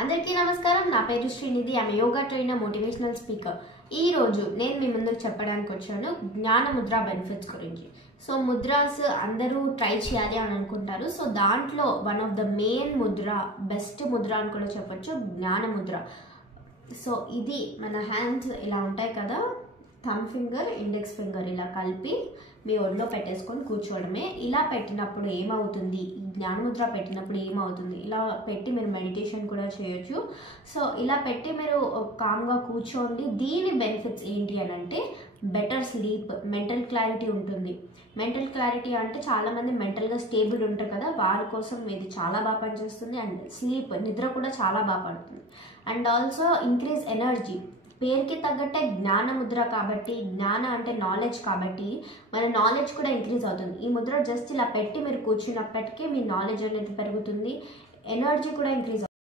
అందరికీ నమస్కారం. నా పేరు శ్రీనిధి. ఆమె యోగా ట్రైనర్, మోటివేషనల్ స్పీకర్. ఈ రోజు నేను మీ ముందుకు చెప్పడానికి వచ్చాను జ్ఞాన ముద్ర బెనిఫిట్స్ గురించి. సో ముద్రాస్ అందరూ ట్రై చేయాలి అని అనుకుంటారు. సో దాంట్లో one of the main Mudra, best Mudra అని కూడా చెప్పొచ్చు, జ్ఞాన ముద్ర. సో ఇది మన హ్యాండ్స్ ఇలా ఉంటాయి కదా, థమ్ ఫింగర్, ఇండెక్స్ ఫింగర్ ఇలా కలిపి మీ ఒళ్ళో పెట్టేసుకొని కూర్చోవడమే. ఇలా పెట్టినప్పుడు ఏమవుతుంది, ఈ జ్ఞానముద్ర పెట్టినప్పుడు ఏమవుతుంది, ఇలా పెట్టి మీరు మెడిటేషన్ కూడా చేయొచ్చు. సో ఇలా పెట్టి మీరు కామ్గా కూర్చోండి. దీని బెనిఫిట్స్ ఏంటి అని అంటే బెటర్ స్లీప్, మెంటల్ క్లారిటీ ఉంటుంది. మెంటల్ క్లారిటీ అంటే చాలామంది మెంటల్గా స్టేబుల్ ఉంటారు కదా, వాళ్ళ కోసం ఇది చాలా బాగా పనిచేస్తుంది. అండ్ స్లీప్, నిద్ర కూడా చాలా బాగా పడుతుంది. And also increase energy. పేరుకి తగ్గట్టే జ్ఞాన ముద్ర కాబట్టి, జ్ఞాన అంటే నాలెడ్జ్ కాబట్టి మన నాలెడ్జ్ కూడా ఇంక్రీజ్ అవుతుంది. ఈ ముద్ర జస్ట్ ఇలా పెట్టి మీరు కూర్చున్నప్పటికీ మీ నాలెడ్జ్ అనేది పెరుగుతుంది, ఎనర్జీ కూడా ఇంక్రీజ్ అవుతుంది.